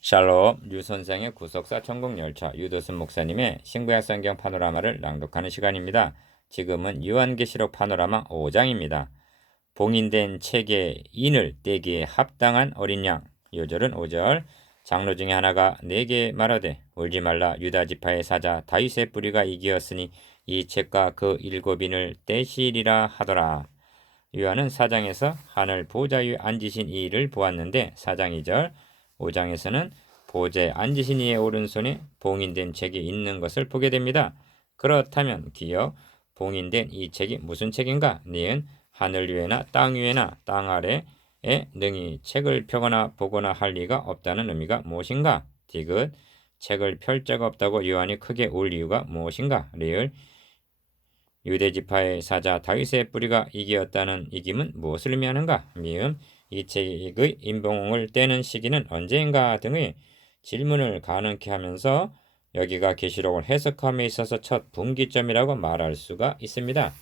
샬롬, 류 선생의 구속사 천국열차, 유도순 목사님의 신구약 성경 파노라마를 낭독하는 시간입니다. 지금은 요한계시록 파노라마 5장입니다. 봉인된 책의 인을 떼기에 합당한 어린 양. 요절은 5절. 장로 중에 하나가 내게 말하되 울지 말라. 유다 지파의 사자 다윗의 뿌리가 이기었으니 이 책과 그 7인을 떼시리라 하더라. 요한은 4장에서 하늘 보좌 위에 앉으신 이를 보았는데 4장 2절, 5장에서는 보좌에 앉으신 이의 오른손에 봉인된 책이 있는 것을 보게 됩니다. 그렇다면 기억, 봉인된 이 책이 무슨 책인가? 니은 하늘 위에나 땅 위에나 땅 아래에 능히 책을 펴거나 보거나 할 리가 없다는 의미가 무엇인가? 디귿, 책을 펼 자가 없다고 요한이 크게 울 이유가 무엇인가? 리을, 유대지파의 사자 다윗의 뿌리가 이기었다는 이김은 무엇을 의미하는가? 미음, 이 책의 인봉을 떼는 시기는 언제인가 등의 질문을 가능케 하면서 여기가 계시록을 해석함에 있어서 첫 분기점이라고 말할 수가 있습니다.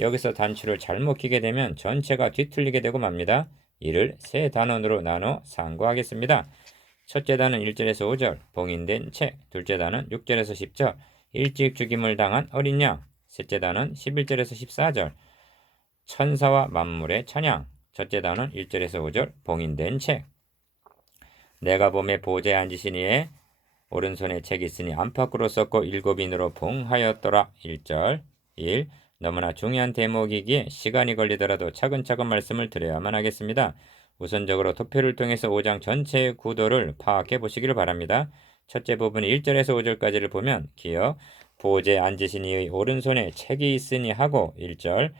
여기서 단추를 잘못 끼게 되면 전체가 뒤틀리게 되고 맙니다. 이를 세 단원으로 나눠 상고하겠습니다. 첫째 단은 1절에서 5절, 봉인된 책. 둘째 단은 6절에서 10절, 일찍 죽임을 당한 어린 양. 셋째 단은 11절에서 14절, 천사와 만물의 찬양. 첫째 단은 1절에서 5절, 봉인된 책. 내가 봄에 보좌에 앉으신 이의 오른손에 책이 있으니 안팎으로 썼고 7인으로 봉하였더라. 1절 1. 너무나 중요한 대목이기에 시간이 걸리더라도 차근차근 말씀을 드려야만 하겠습니다. 우선적으로 도표를 통해서 5장 전체의 구도를 파악해 보시기를 바랍니다. 첫째 부분 1절에서 5절까지를 보면 기억, 보좌에 앉으신 이의 오른손에 책이 있으니 하고 1절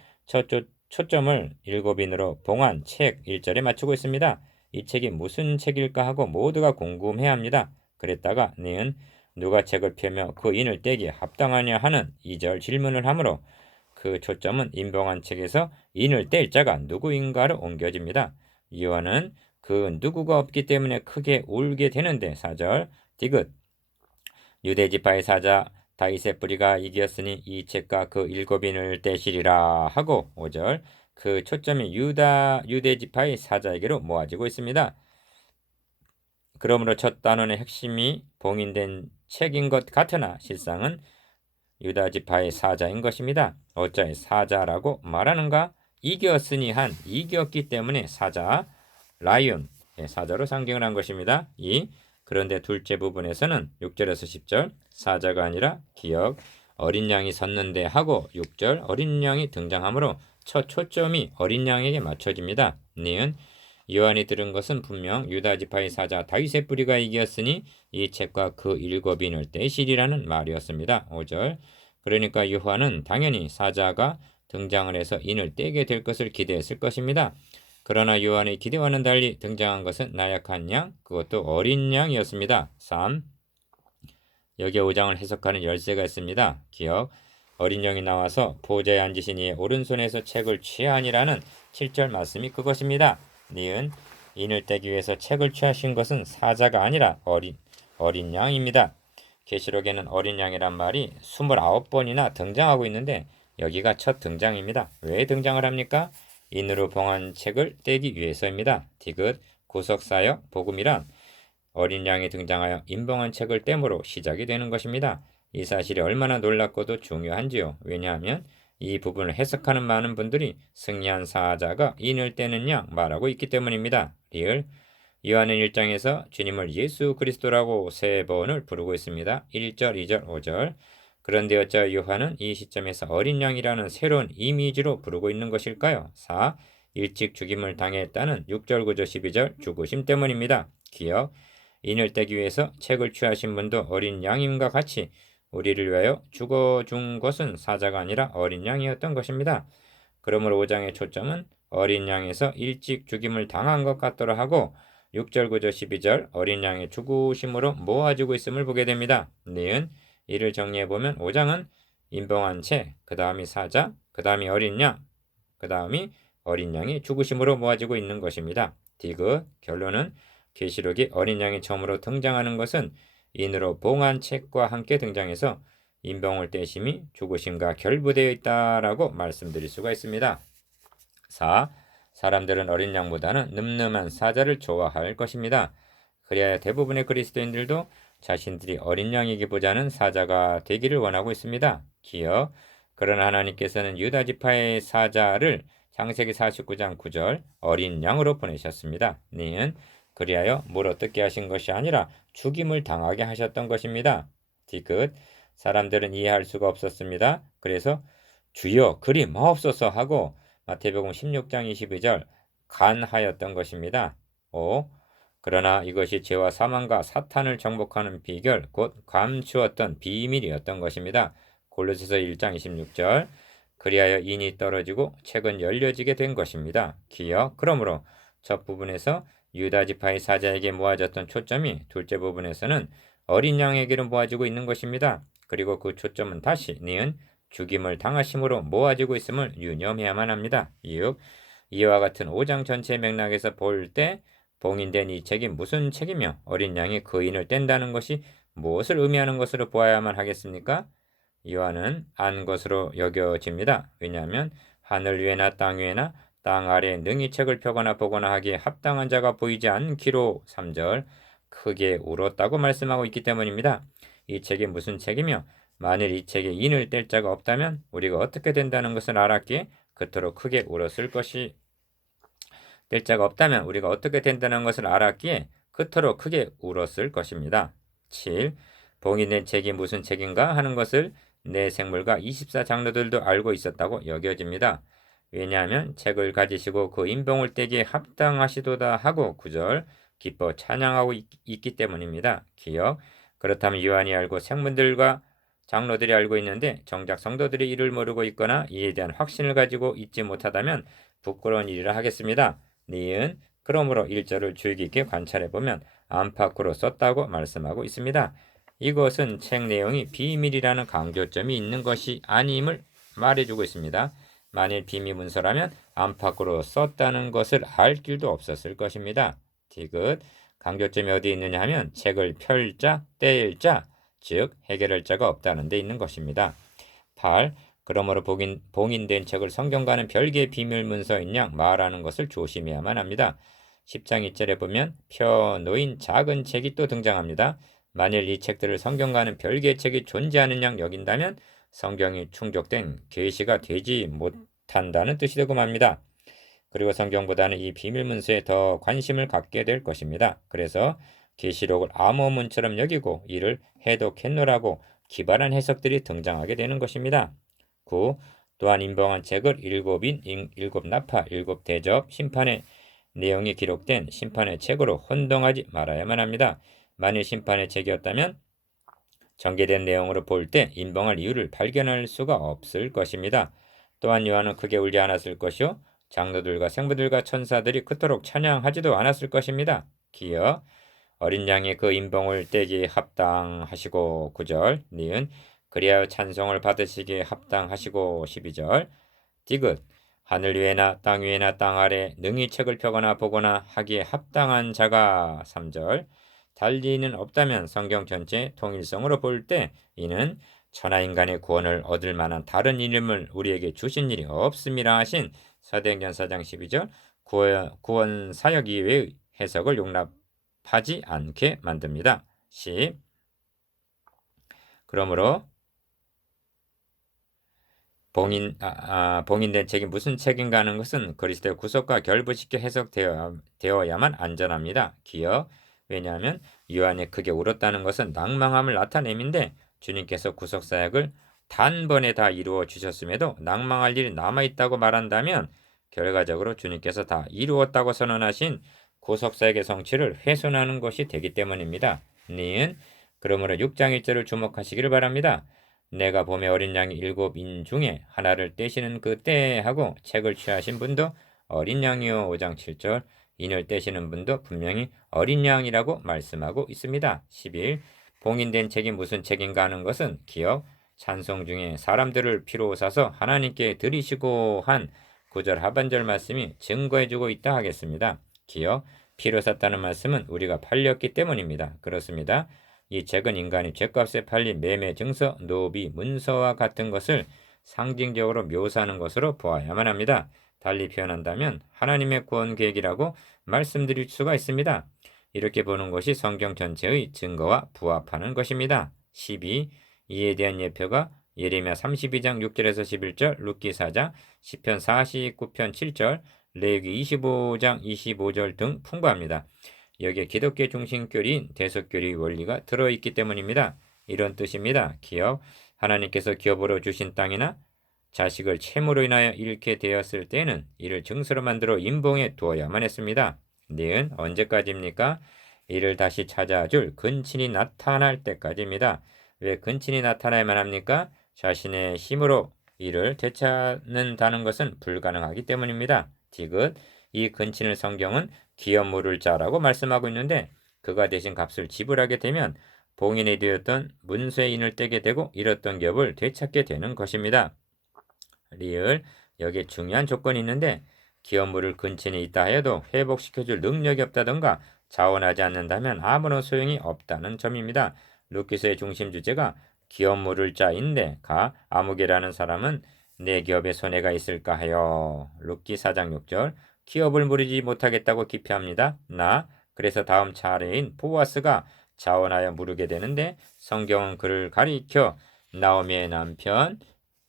초점을 7인으로 봉한 책 1절에 맞추고 있습니다. 이 책이 무슨 책일까 하고 모두가 궁금해합니다. 그랬다가 니은 누가 책을 펴며 그 인을 떼기에 합당하냐 하는 2절 질문을 하므로 그 초점은 인봉한 책에서 인을 뗄 자가 누구인가로 옮겨집니다. 요한은 그 누구가 없기 때문에 크게 울게 되는데 4절 디귿 유대지파의 사자 다윗의 뿌리가 이기었으니 이 책과 그 7인을 떼시리라 하고 5절 그 초점이 유대지파의 사자에게로 모아지고 있습니다. 그러므로 첫 단원의 핵심이 봉인된 책인 것 같으나 실상은 유다지파의 사자인 것입니다. 어찌 사자라고 말하는가? 이겼으니 한 이겼기 때문에 사자, 라이온, 사자로 상징을 한 것입니다. 그런데 둘째 부분에서는 6절에서 10절 사자가 아니라 기억 어린 양이 섰는데 하고 6절 어린 양이 등장하므로 첫 초점이 어린 양에게 맞춰집니다. 니은 요한이 들은 것은 분명 유다지파의 사자 다윗의 뿌리가 이겼으니 이 책과 그 7인을 떼시리라는 말이었습니다. 5절 그러니까 요한은 당연히 사자가 등장을 해서 인을 떼게 될 것을 기대했을 것입니다. 그러나 요한의 기대와는 달리 등장한 것은 나약한 양, 그것도 어린 양이었습니다. 3. 여기에 5장을 해석하는 열쇠가 있습니다. 기억, 어린 양이 나와서 보좌에 앉으신 이의 오른손에서 책을 취하니라는 7절 말씀이 그것입니다. 니은 인을 떼기 위해서 책을 취하신 것은 사자가 아니라 어린 양입니다. 계시록에는 어린 양이란 말이 29번이나 등장하고 있는데 여기가 첫 등장입니다. 왜 등장을 합니까? 인으로 봉한 책을 떼기 위해서입니다. 디귿 구속사역 복음이란 어린 양이 등장하여 인봉한 책을 떼므로 시작이 되는 것입니다. 이 사실이 얼마나 놀랍고도 중요한지요. 왜냐하면 이 부분을 해석하는 많은 분들이 승리한 사자가 인을 떼는 양 말하고 있기 때문입니다. 리을 요한은 1장에서 주님을 예수 그리스도라고 3번을 부르고 있습니다. 1절, 2절, 5절. 그런데 어찌 요한은 이 시점에서 어린 양이라는 새로운 이미지로 부르고 있는 것일까요? 4. 일찍 죽임을 당했다는 6절, 9절, 12절 죽으심 때문입니다. 기억. 인을 떼기 위해서 책을 취하신 분도 어린 양임과 같이 우리를 위하여 죽어준 것은 사자가 아니라 어린 양이었던 것입니다. 그러므로 5장의 초점은 어린 양에서 일찍 죽임을 당한 것 같더라 하고 6절, 9절, 12절 어린 양의 죽으심으로 모아지고 있음을 보게 됩니다. 니은 이를 정리해보면 5장은 인봉한 채, 그 다음이 사자, 그 다음이 어린 양, 그 다음이 어린 양이 죽으심으로 모아지고 있는 것입니다. 디귿 결론은 계시록이 어린 양이 처음으로 등장하는 것은 인으로 봉한 책과 함께 등장해서 인봉을 떼심이 죽으심과 결부되어 있다라고 말씀드릴 수가 있습니다. 4. 사람들은 어린 양보다는 늠름한 사자를 좋아할 것입니다. 그래야 대부분의 그리스도인들도 자신들이 어린 양이기보다는 사자가 되기를 원하고 있습니다. 기억. 그러나 하나님께서는 유다 지파의 사자를 창세기 49장 9절 어린 양으로 보내셨습니다. 니은 그리하여 물어뜯게 하신 것이 아니라 죽임을 당하게 하셨던 것입니다. 디귿. 사람들은 이해할 수가 없었습니다. 그래서 주여 그리 마옵소서 하고 마태복음 16장 22절 간하였던 것입니다. 5. 그러나 이것이 죄와 사망과 사탄을 정복하는 비결, 곧 감추었던 비밀이었던 것입니다. 골로새서 1장 26절 그리하여 인이 떨어지고 책은 열려지게 된 것입니다. 기억. 그러므로 첫 부분에서 유다 지파의 사자에게 모아졌던 초점이 둘째 부분에서는 어린 양에게로 모아지고 있는 것입니다. 그리고 그 초점은 다시 니은 죽임을 당하심으로 모아지고 있음을 유념해야만 합니다. 6. 이와 같은 5장 전체 맥락에서 볼 때 봉인된 이 책이 무슨 책이며 어린 양이 그 인을 뗀다는 것이 무엇을 의미하는 것으로 보아야만 하겠습니까? 이와는 안 것으로 여겨집니다. 왜냐하면 하늘 위에나 땅 위에나 땅 아래에 능히 책을 펴거나 보거나 하기에 합당한 자가 보이지 않기로 3절 크게 울었다고 말씀하고 있기 때문입니다. 이 책이 무슨 책이며 만일 이 책에 인을 뗄 자가 없다면 우리가 어떻게 된다는 것을 알았기에 그토록 크게 울었을 것이 뗄 자가 없다면 우리가 어떻게 된다는 것을 알았기에 그토록 크게 울었을 것입니다. 7. 봉인된 책이 무슨 책인가 하는 것을 내 생물과 24장로들도 알고 있었다고 여겨집니다. 왜냐하면 책을 가지시고 그 인봉을 떼기에 합당하시도다 하고 9절 기뻐 찬양하고 있기 때문입니다. 기억. 그렇다면 요한이 알고 생문들과 장로들이 알고 있는데 정작 성도들이 이를 모르고 있거나 이에 대한 확신을 가지고 있지 못하다면 부끄러운 일이라 하겠습니다. 니은 그러므로 1절을 주의 깊게 관찰해보면 안팎으로 썼다고 말씀하고 있습니다. 이것은 책 내용이 비밀이라는 강조점이 있는 것이 아님을 말해주고 있습니다. 만일 비밀 문서라면 안팎으로 썼다는 것을 알 길도 없었을 것입니다. 디귿 강조점이 어디 있느냐 하면 책을 펼 자, 떼일 자, 즉 해결할 자가 없다는 데 있는 것입니다. 8. 그러므로 봉인된 책을 성경과는 별개의 비밀 문서인 양 말하는 것을 조심해야만 합니다. 10장 2절에 보면 펴 놓인 작은 책이 또 등장합니다. 만일 이 책들을 성경과는 별개의 책이 존재하는 양 여긴다면 성경이 충족된 계시가 되지 못한다는 뜻이 되고 맙니다. 그리고 성경보다는 이 비밀 문서에 더 관심을 갖게 될 것입니다. 그래서 계시록을 암호문처럼 여기고 이를 해독했노라고 기발한 해석들이 등장하게 되는 것입니다. 9. 또한 인봉한 책을 일곱인, 일곱 나파, 일곱 대접, 심판의 내용이 기록된 심판의 책으로 혼동하지 말아야만 합니다. 만일 심판의 책이었다면 전개된 내용으로 볼 때 인봉할 이유를 발견할 수가 없을 것입니다. 또한 요한은 크게 울지 않았을 것이요 장로들과 생부들과 천사들이 그토록 찬양하지도 않았을 것입니다. 기여 어린 양이 그 인봉을 떼기에 합당하시고 9절 니은 그리하여 찬송을 받으시기에 합당하시고 12절 디귿 하늘 위에나 땅 위에나 땅 아래 능히 책을 펴거나 보거나 하기에 합당한 자가 3절 달리는 없다면 성경 전체 통일성으로 볼 때 이는 천하인간의 구원을 얻을 만한 다른 이름을 우리에게 주신 일이 없음이라 하신 사도행전 4장 12절 구원 사역 이외의 해석을 용납하지 않게 만듭니다. 10. 그러므로 봉인된 책이 무슨 책인가 하는 것은 그리스도의 구속과 결부시켜 해석되어야만 안전합니다. 기여 왜냐하면 요한이 크게 울었다는 것은 낭망함을 나타냄인데 주님께서 구속사역을 단번에 다 이루어 주셨음에도 낭망할 일이 남아있다고 말한다면 결과적으로 주님께서 다 이루었다고 선언하신 구속사역의 성취를 훼손하는 것이 되기 때문입니다. 니은 그러므로 6장 1절을 주목하시기를 바랍니다. 내가 봄에 어린 양이 7인 중에 하나를 떼시는 그때 하고 책을 취하신 분도 어린 양이요 5장 7절 인을 떼시는 분도 분명히 어린 양이라고 말씀하고 있습니다. 11. 봉인된 책이 무슨 책인가 하는 것은 기억 찬송 중에 사람들을 피로 사서 하나님께 드리시고 한 9절 하반절 말씀이 증거해주고 있다 하겠습니다. 기억 피로 샀다는 말씀은 우리가 팔렸기 때문입니다. 그렇습니다. 이 책은 인간이 죗값에 팔린 매매 증서, 노비, 문서와 같은 것을 상징적으로 묘사하는 것으로 보아야만 합니다. 달리 표현한다면 하나님의 구원 계획이라고 말씀드릴 수가 있습니다. 이렇게 보는 것이 성경 전체의 증거와 부합하는 것입니다. 12. 이에 대한 예표가 예레미야 32장 6절에서 11절, 룻기 4장, 시편 49편 7절, 레위기 25장 25절 등 풍부합니다. 여기에 기독교 중심교리인 대속교리 원리가 들어있기 때문입니다. 이런 뜻입니다. 기업, 하나님께서 기업으로 주신 땅이나 자식을 채무로 인하여 잃게 되었을 때는 이를 증서로 만들어 임봉에 두어야만 했습니다. 니은 언제까지입니까? 이를 다시 찾아줄 근친이 나타날 때까지입니다. 왜 근친이 나타나야만 합니까? 자신의 힘으로 이를 되찾는다는 것은 불가능하기 때문입니다. 디귿, 이 근친을 성경은 기업 물을 자라고 말씀하고 있는데 그가 대신 값을 지불하게 되면 봉인이 되었던 문쇠인을 떼게 되고 잃었던 기업을 되찾게 되는 것입니다. 리을, 여기에 중요한 조건이 있는데 기업 물을 근친이 있다 해도 회복시켜줄 능력이 없다던가 자원하지 않는다면 아무런 소용이 없다는 점입니다. 룻기서의 중심 주제가 기업 물을 자인데 가 아무개라는 사람은 내 기업에 손해가 있을까 하여 룻기 4장 6절 기업을 물이지 못하겠다고 기피합니다. 그래서 다음 차례인 보아스가 자원하여 물으게 되는데 성경은 그를 가리켜 나오미의 남편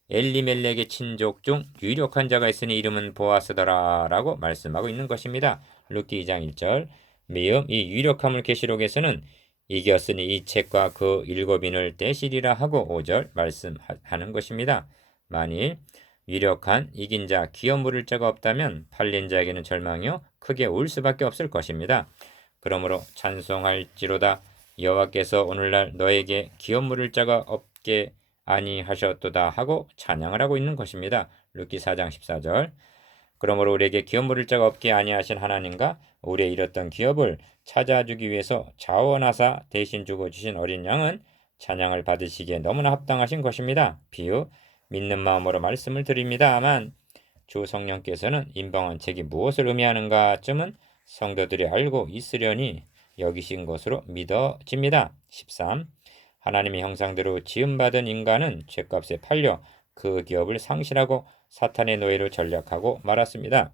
엘리멜렉의 친족 중 유력한 자가 있으니 이름은 보아스더라 라고 말씀하고 있는 것입니다. 룻기 2장 1절 미음 이 유력함을 계시록에서는 이겼으니 이 책과 그 일곱인을 떼시리라 하고 5절 말씀하는 것입니다. 만일 유력한 이긴 자 기업 물을 자가 없다면 팔린 자에게는 절망이요 크게 울 수밖에 없을 것입니다. 그러므로 찬송할지로다 여호와께서 오늘날 너에게 기업 물을 자가 없게 아니하셨도다 하고 찬양을 하고 있는 것입니다. 룻기 4장 14절 그러므로 우리에게 기업 물을 자가 없게 아니하신 하나님과 우리의 잃었던 기업을 찾아주기 위해서 자원하사 대신 주고 주신 어린 양은 찬양을 받으시기에 너무나 합당하신 것입니다. 비유 믿는 마음으로 말씀을 드립니다만 주 성령께서는 임방한 책이 무엇을 의미하는가쯤은 성도들이 알고 있으려니 여기신 것으로 믿어집니다. 13. 하나님의 형상대로 지음받은 인간은 죗값에 팔려 그 기업을 상실하고 사탄의 노예로 전락하고 말았습니다.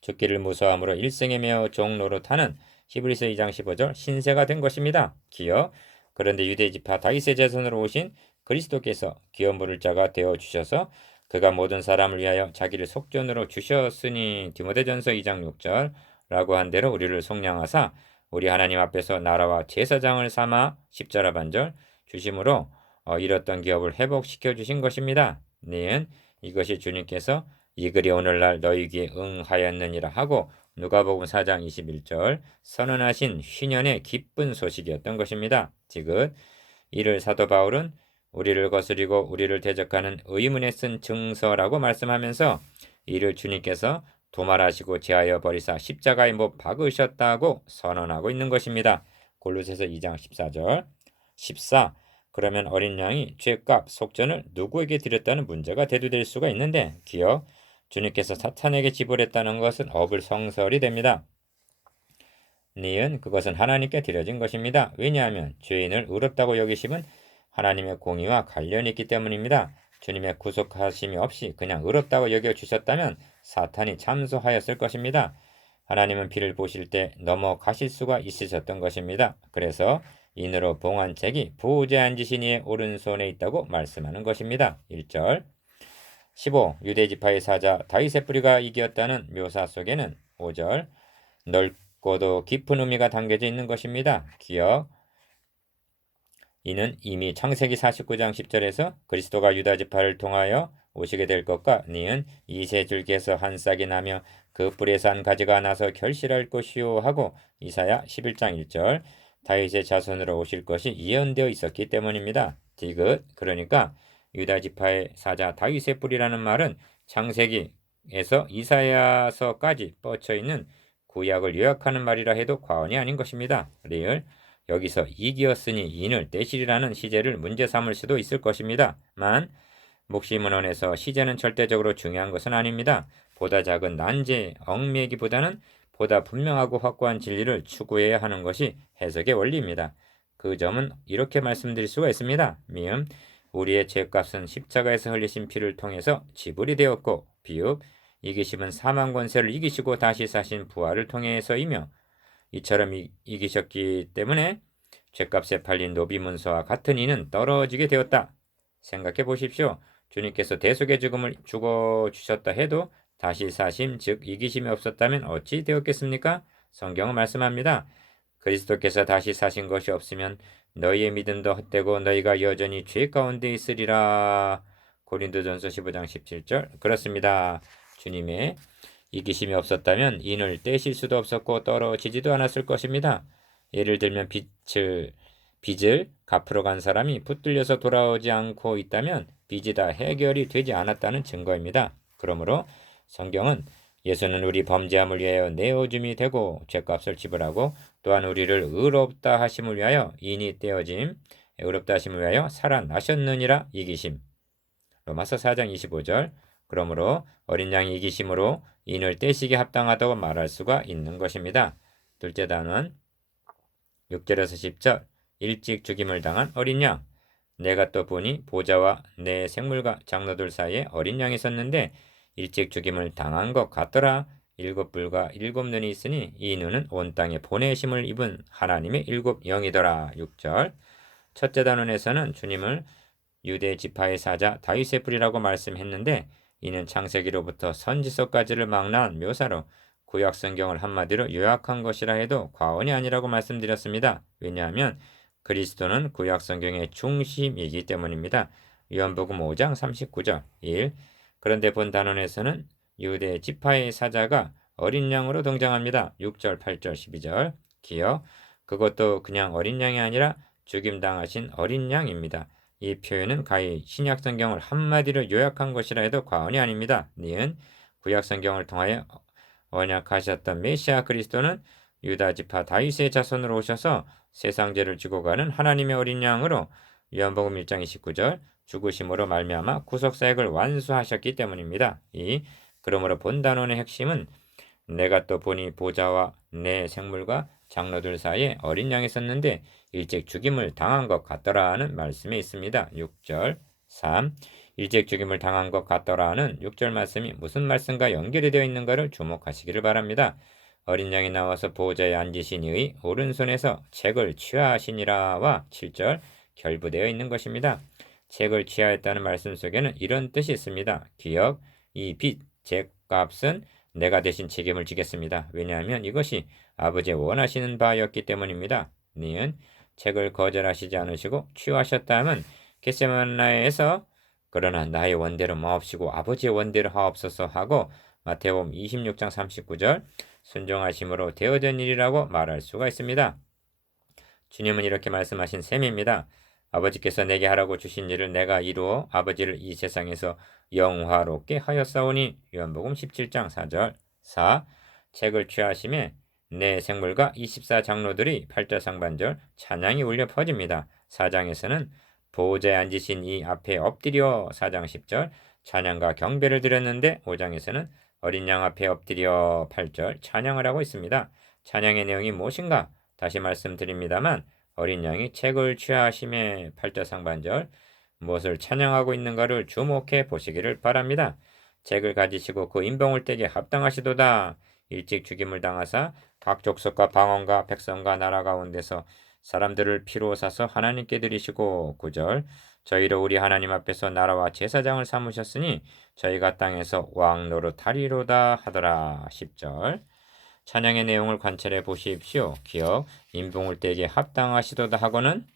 죽기를 무서함으로 일생에 매어 종노릇하는 히브리서 2장 15절 신세가 된 것입니다. 기업 그런데 유대지파 다윗의 자손으로 오신 그리스도께서 기업 물을 자가 되어 주셔서 그가 모든 사람을 위하여 자기를 속전으로 주셨으니 디모데전서 2장 6절라고 한 대로 우리를 속량하사 우리 하나님 앞에서 나라와 제사장을 삼아 십자라 반절 주심으로 잃었던 기업을 회복시켜 주신 것입니다. 니은 이것이 주님께서 이 글이 오늘날 너희에게 응하였느니라 하고 누가복음 4장 21절 선언하신 휘년의 기쁜 소식이었던 것입니다. 지금 이를 사도 바울은 우리를 거스리고 우리를 대적하는 의문에 쓴 증서라고 말씀하면서 이를 주님께서 도말하시고 제하여 버리사 십자가에 못 박으셨다고 선언하고 있는 것입니다. 골로새서 2장 14절 14. 그러면 어린 양이 죄값 속전을 누구에게 드렸다는 문제가 대두될 수가 있는데 기억 주님께서 사탄에게 지불했다는 것은 어불성설이 됩니다. 니은 그것은 하나님께 드려진 것입니다. 왜냐하면 죄인을 의롭다고 여기심은 하나님의 공의와 관련이 있기 때문입니다. 주님의 구속하심이 없이 그냥 의롭다고 여겨주셨다면 사탄이 참소하였을 것입니다. 하나님은 피를 보실 때 넘어가실 수가 있으셨던 것입니다. 그래서 인으로 봉한 책이 부재 앉으신 이의 오른손에 있다고 말씀하는 것입니다. 1절 15. 유대지파의 사자 다윗의 뿌리가 이겼다는 묘사 속에는 5절 넓고도 깊은 의미가 담겨져 있는 것입니다. 기억 이는 이미 창세기 49장 10절에서 그리스도가 유다지파를 통하여 오시게 될 것과 니은 이 세 줄기에서 한 싹이 나며 그 뿌리에서 한 가지가 나서 결실할 것이요 하고 이사야 11장 1절 다윗의 자손으로 오실 것이 예언되어 있었기 때문입니다. 디귿 그러니까 유다지파의 사자 다윗의 뿌리라는 말은 창세기에서 이사야서까지 뻗쳐있는 구약을 요약하는 말이라 해도 과언이 아닌 것입니다. 리을 여기서 이기었으니 인을 떼시리라는 시제를 문제 삼을 수도 있을 것입니다만 목시문헌에서 시제는 절대적으로 중요한 것은 아닙니다. 보다 작은 난제, 얽매기보다는 보다 분명하고 확고한 진리를 추구해야 하는 것이 해석의 원리입니다. 그 점은 이렇게 말씀드릴 수가 있습니다. 미음 우리의 죄값은 십자가에서 흘리신 피를 통해서 지불이 되었고 비읍 이기심은 사망 권세를 이기시고 다시 사신 부활을 통해서이며 이처럼 이기셨기 때문에 죗값에 팔린 노비문서와 같은 이는 떨어지게 되었다. 생각해 보십시오. 주님께서 대속의 죽음을 죽어주셨다 해도 다시 사심 즉 이기심이 없었다면 어찌 되었겠습니까? 성경은 말씀합니다. 그리스도께서 다시 사신 것이 없으면 너희의 믿음도 헛되고 너희가 여전히 죄 가운데 있으리라. 고린도전서 15장 17절. 그렇습니다. 주님의 이기심이 없었다면 인을 떼실 수도 없었고 떨어지지도 않았을 것입니다. 예를 들면 빚을 갚으러 간 사람이 붙들려서 돌아오지 않고 있다면 빚이 다 해결이 되지 않았다는 증거입니다. 그러므로 성경은 예수는 우리 범죄함을 위하여 내어줌이 되고 죄값을 지불하고 또한 우리를 의롭다 하심을 위하여 인이 떼어짐 의롭다 하심을 위하여 살아나셨느니라. 이기심. 로마서 4장 25절. 그러므로 어린 양이 이기심으로 인을 떼시게 합당하다고 말할 수가 있는 것입니다. 둘째 단원 6절에서 10절. 일찍 죽임을 당한 어린 양. 내가 또 보니 보좌와 내 생물과 장로들 사이에 어린 양이 섰는데 일찍 죽임을 당한 것 같더라. 7뿔과 7눈이 있으니 이 눈은 온 땅에 보내심을 입은 하나님의 7영이더라. 6절. 첫째 단원에서는 주님을 유대 지파의 사자 다윗의 뿔이라고 말씀했는데 이는 창세기로부터 선지서까지를 망라한 묘사로 구약 성경을 한마디로 요약한 것이라 해도 과언이 아니라고 말씀드렸습니다. 왜냐하면 그리스도는 구약 성경의 중심이기 때문입니다. 요한복음 5장 39절 1. 그런데 본 단원에서는 유대 지파의 사자가 어린 양으로 등장합니다. 6절, 8절, 12절. 기억. 그것도 그냥 어린 양이 아니라 죽임당하신 어린 양입니다. 이 표현은 가히 신약 성경을 한마디로 요약한 것이라 해도 과언이 아닙니다. 니은 구약 성경을 통하여 언약하셨던 메시아 그리스도는 유다 지파 다윗의 자손으로 오셔서 세상 죄를 지고 가는 하나님의 어린 양으로 요한복음 1장 29절 죽으심으로 말미암아 구속 사역을 완수하셨기 때문입니다. 그러므로 본 단원의 핵심은 내가 또 보니 보좌와 내 생물과 장로들 사이에 어린 양이 섰는데 일찍 죽임을 당한 것 같더라는 말씀이 있습니다. 6절 3. 일찍 죽임을 당한 것 같더라는 6절 말씀이 무슨 말씀과 연결이 되어 있는가를 주목하시기를 바랍니다. 어린 양이 나와서 보좌에 앉으신 이의 오른손에서 책을 취하시니라와 7절 결부되어 있는 것입니다. 책을 취하였다는 말씀 속에는 이런 뜻이 있습니다. 기억, 이 빚, 죄값은 내가 대신 책임을 지겠습니다. 왜냐하면 이것이 아버지의 원하시는 바였기 때문입니다. 니은 책을 거절하시지 않으시고 취하셨다 하면 겟세마네에서 그러나 나의 원대로 마옵시고 아버지의 원대로 하옵소서 하고 마태복음 26장 39절 순종하심으로 되어진 일이라고 말할 수가 있습니다. 주님은 이렇게 말씀하신 셈입니다. 아버지께서 내게 하라고 주신 일을 내가 이루어 아버지를 이 세상에서 영화롭게 하였사오니. 요한복음 17장 4절 4. 책을 취하심에 내 생물과 24장로들이 팔자상반절 찬양이 울려 퍼집니다. 4장에서는 보호자에 앉으신 이 앞에 엎드려 4장 10절 찬양과 경배를 드렸는데 5장에서는 어린 양 앞에 엎드려 8절 찬양을 하고 있습니다. 찬양의 내용이 무엇인가? 다시 말씀드립니다만 어린 양이 책을 취하심에 팔자상반절 무엇을 찬양하고 있는가를 주목해 보시기를 바랍니다. 책을 가지시고 그 인봉을 떼게 합당하시도다. 일찍 죽임을 당하사 각 족속과 방언과 백성과 나라 가운데서 사람들을 피로 사서 하나님께 드리시고 9절 저희로 우리 하나님 앞에서 나라와 제사장을 삼으셨으니 저희가 땅에서 왕 노릇하리로다 하더라. 10절 찬양의 내용을 관찰해 보십시오. 기억 인봉을 떼게 합당하시도다 하고는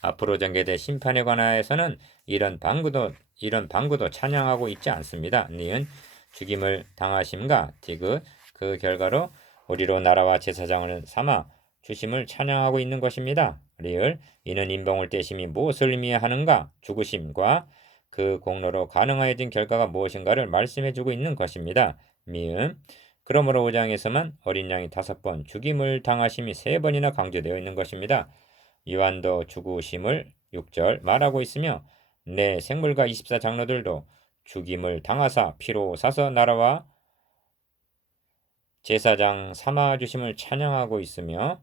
앞으로 전개될 심판에 관하여서는 이런 방구도 찬양하고 있지 않습니다. 니은 죽임을 당하심과 디귿 그 결과로 우리로 나라와 제사장을 삼아 주심을 찬양하고 있는 것입니다. 리을 이는 인봉을 떼심이 무엇을 의미하는가? 죽으심과 그 공로로 가능하여진 결과가 무엇인가를 말씀해주고 있는 것입니다. 미음 그러므로 5장에서만 어린 양이 5번 죽임을 당하심이 3번이나 강조되어 있는 것입니다. 요한도 죽으심을 6절 말하고 있으며 내 생물과 24장로들도 죽임을 당하사 피로 사서 나라와 제사장 삼아 주심을 찬양하고 있으며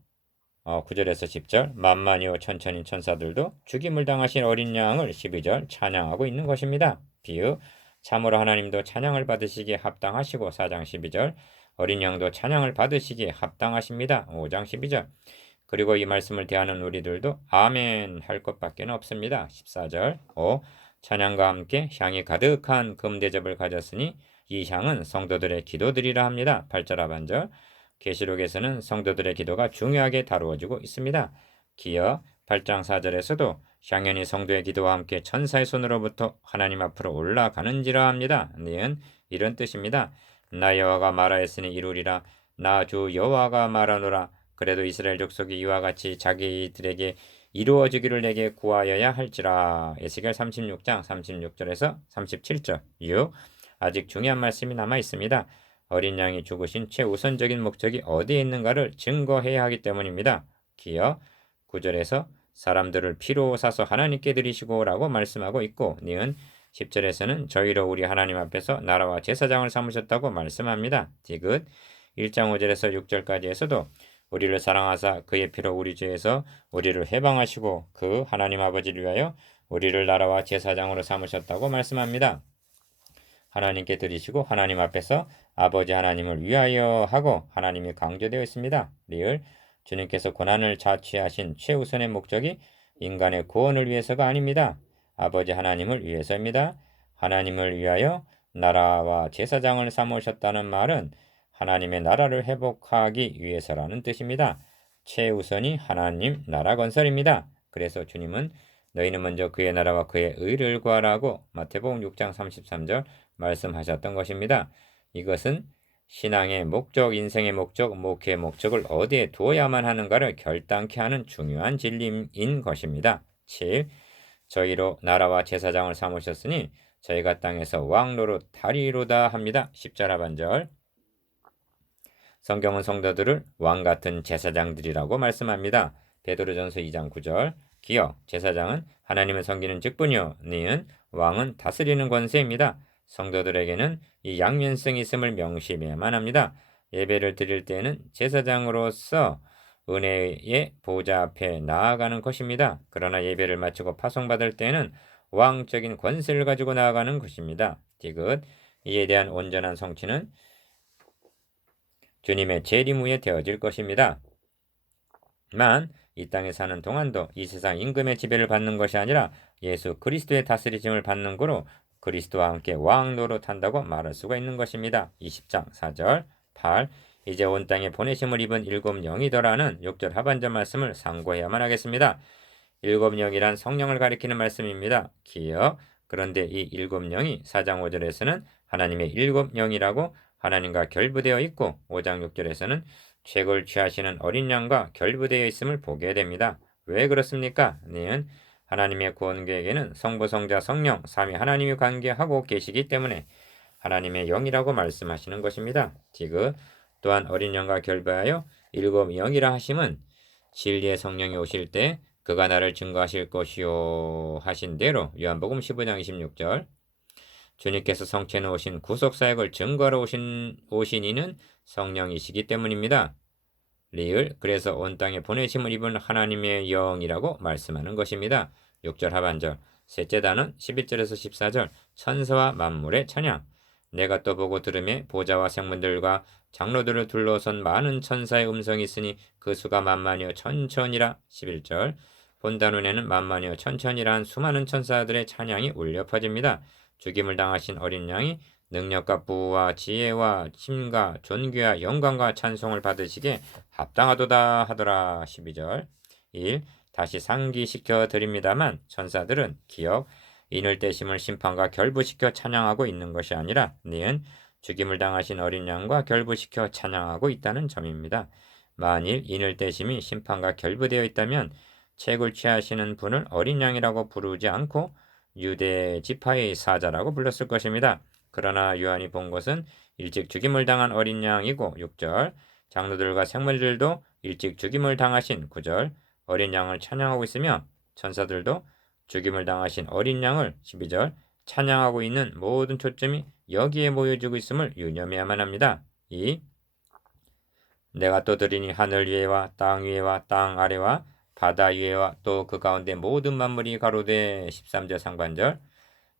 9절에서 10절 만만이요 천천히 천사들도 죽임을 당하신 어린 양을 12절 찬양하고 있는 것입니다. 비유 참으로 하나님도 찬양을 받으시기에 합당하시고 4장 12절 어린 양도 찬양을 받으시기에 합당하십니다. 5장 12절. 그리고 이 말씀을 대하는 우리들도 아멘 할 것밖에 없습니다. 14절. 5. 찬양과 함께 향이 가득한 금대접을 가졌으니 이 향은 성도들의 기도들이라 합니다. 8절 하반절. 계시록에서는 성도들의 기도가 중요하게 다루어지고 있습니다. 기어 8장 4절에서도 향연이 성도의 기도와 함께 천사의 손으로부터 하나님 앞으로 올라가는지라 합니다. 니은 이런 뜻입니다. 나 여호와가 말하였으니 이루리라. 나 주 여호와가 말하노라. 그래도 이스라엘 족속이 이와 같이 자기들에게 이루어지기를 내게 구하여야 할지라. 에스겔 36장 36절에서 37절. 6. 아직 중요한 말씀이 남아 있습니다. 어린 양이 죽으신 최우선적인 목적이 어디에 있는가를 증거해야 하기 때문입니다. 기어 9절에서 사람들을 피로 사서 하나님께 드리시고 라고 말씀하고 있고, 니은 10절에서는 저희로 우리 하나님 앞에서 나라와 제사장을 삼으셨다고 말씀합니다. 디귿 1장 5절에서 6절까지에서도 우리를 사랑하사 그의 피로 우리 죄에서 우리를 해방하시고 그 하나님 아버지를 위하여 우리를 나라와 제사장으로 삼으셨다고 말씀합니다. 하나님께 드리시고 하나님 앞에서 아버지 하나님을 위하여 하고 하나님이 강조되어 있습니다. 리을 주님께서 고난을 자취하신 최우선의 목적이 인간의 구원을 위해서가 아닙니다. 아버지 하나님을 위해서입니다. 하나님을 위하여 나라와 제사장을 삼으셨다는 말은 하나님의 나라를 회복하기 위해서라는 뜻입니다. 최우선이 하나님 나라 건설입니다. 그래서 주님은 너희는 먼저 그의 나라와 그의 의를 구하라고 마태복음 6장 33절 말씀하셨던 것입니다. 이것은 신앙의 목적, 인생의 목적, 목회의 목적을 어디에 두어야만 하는가를 결단케 하는 중요한 진리인 것입니다. 7. 저희로 나라와 제사장을 삼으셨으니 저희가 땅에서 왕노릇 하리로다 합니다. 10절 하반절. 성경은 성도들을 왕같은 제사장들이라고 말씀합니다. 베드로전서 2장 9절. 기어 제사장은 하나님을 섬기는 직분이요 니은 왕은 다스리는 권세입니다. 성도들에게는 이 양면성이 있음을 명심해야만 합니다. 예배를 드릴 때에는 제사장으로서 은혜의 보좌 앞에 나아가는 것입니다. 그러나 예배를 마치고 파송받을 때에는 왕적인 권세를 가지고 나아가는 것입니다. 디귿 이에 대한 온전한 성취는 주님의 재림 후에 되어질 것입니다. 만 이 땅에 사는 동안도 이 세상 임금의 지배를 받는 것이 아니라 예수 그리스도의 다스리심을 받는 거로 그리스도와 함께 왕 노릇한다고 말할 수가 있는 것입니다. 20장 4절 8 이제 온 땅에 보내심을 입은 일곱 영이더라는 6절 하반절 말씀을 상고해야만 하겠습니다. 일곱 영이란 성령을 가리키는 말씀입니다. 기억 그런데 이 일곱 영이 4장 5절에서는 하나님의 일곱 영이라고 하나님과 결부되어 있고 5장 6절에서는 책을 취하시는 어린 양과 결부되어 있음을 보게 됩니다. 왜 그렇습니까? 니은 하나님의 구원 계획에는 성부, 성자, 성령, 삼위 하나님이 관계하고 계시기 때문에 하나님의 영이라고 말씀하시는 것입니다. 디귿 또한 어린 양과 결부하여 일곱 영이라 하심은 진리의 성령이 오실 때 그가 나를 증거하실 것이요 하신 대로 요한복음 15장 26절 주님께서 성취해 놓으신 구속사역을 증거하러 오신 이는 성령이시기 때문입니다. 리을 그래서 온 땅에 보내심을 입은 하나님의 영이라고 말씀하는 것입니다. 6절 하반절 셋째 단은 11절에서 14절 천사와 만물의 찬양 내가 또 보고 들으매 보좌와 생문들과 장로들을 둘러선 많은 천사의 음성이 있으니 그 수가 만만이요 천천이라 11절 본다 눈에는 만만이요 천천이란 수많은 천사들의 찬양이 울려 퍼집니다. 죽임을 당하신 어린 양이 능력과 부와 지혜와 힘과 존귀와 영광과 찬송을 받으시기에 합당하도다 하더라. 12절 1. 다시 상기시켜 드립니다만 천사들은 기억 인을 떼심을 심판과 결부시켜 찬양하고 있는 것이 아니라 니은 죽임을 당하신 어린 양과 결부시켜 찬양하고 있다는 점입니다. 만일 인을 떼심이 심판과 결부되어 있다면 책을 취하시는 분을 어린 양이라고 부르지 않고 유대 지파의 사자라고 불렀을 것입니다. 그러나 요한이 본 것은 일찍 죽임을 당한 어린 양이고 6절 장로들과 생물들도 일찍 죽임을 당하신 9절 어린 양을 찬양하고 있으며 천사들도 죽임을 당하신 어린 양을 12절 찬양하고 있는 모든 초점이 여기에 모여지고 있음을 유념해야만 합니다. 2. 내가 또 들으니 하늘 위에와 땅 위에와 땅 아래와 바다 위에와 또 그 가운데 모든 만물이 가로되 13절 상반절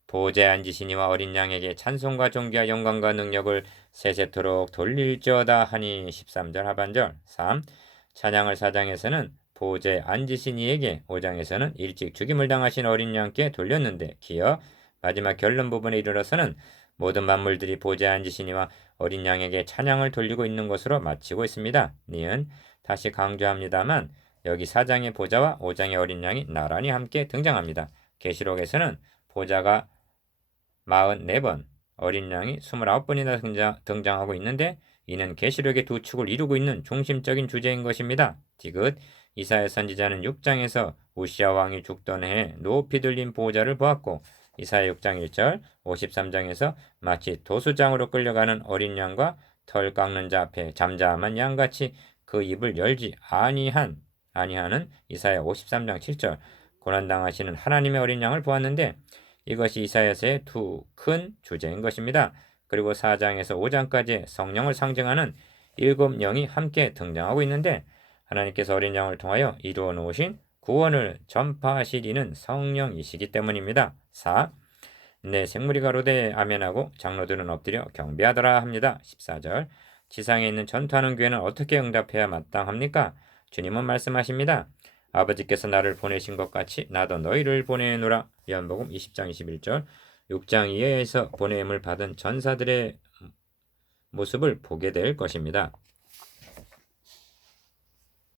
보좌에 앉으시니와 어린 양에게 찬송과 존귀와 영광과 능력을 세세토록 돌릴지어다 하니 13절 하반절 3. 찬양을 4장에서는 보좌에 앉으신 이에게 5장에서는 일찍 죽임을 당하신 어린 양께 돌렸는데 기어 마지막 결론 부분에 이르러서는 모든 만물들이 보좌에 앉으시니와 어린 양에게 찬양을 돌리고 있는 것으로 마치고 있습니다. 니은 다시 강조합니다만 여기 4장의 보좌와 5장의 어린 양이 나란히 함께 등장합니다. 계시록에서는 보좌가 44번, 어린 양이 29번이나 등장하고 있는데 이는 계시록의 두 축을 이루고 있는 중심적인 주제인 것입니다. 디귿 이사야 선지자는 6장에서 우시아 왕이 죽던 해에 높이 들린 보좌를 보았고 이사야 6장 1절, 53장에서 마치 도수장으로 끌려가는 어린 양과 털 깎는 자 앞에 잠잠한 양같이 그 입을 열지 아니하는 이사야 53장 7절 고난당하시는 하나님의 어린 양을 보았는데 이것이 이사야서의 두 큰 주제인 것입니다. 그리고 4장에서 5장까지 성령을 상징하는 7영이 함께 등장하고 있는데 하나님께서 어린 양을 통하여 이루어 놓으신 구원을 전파하시리는 성령이시기 때문입니다. 4. 내 생물이 가로되 아멘하고 장로들은 엎드려 경배하더라 합니다. 14절 지상에 있는 전투하는 교회는 어떻게 응답해야 마땅합니까? 주님은 말씀하십니다. 아버지께서 나를 보내신 것 같이 나도 너희를 보내노라. 요한복음 20장 21절 6장 이하에서 보내임을 받은 전사들의 모습을 보게 될 것입니다.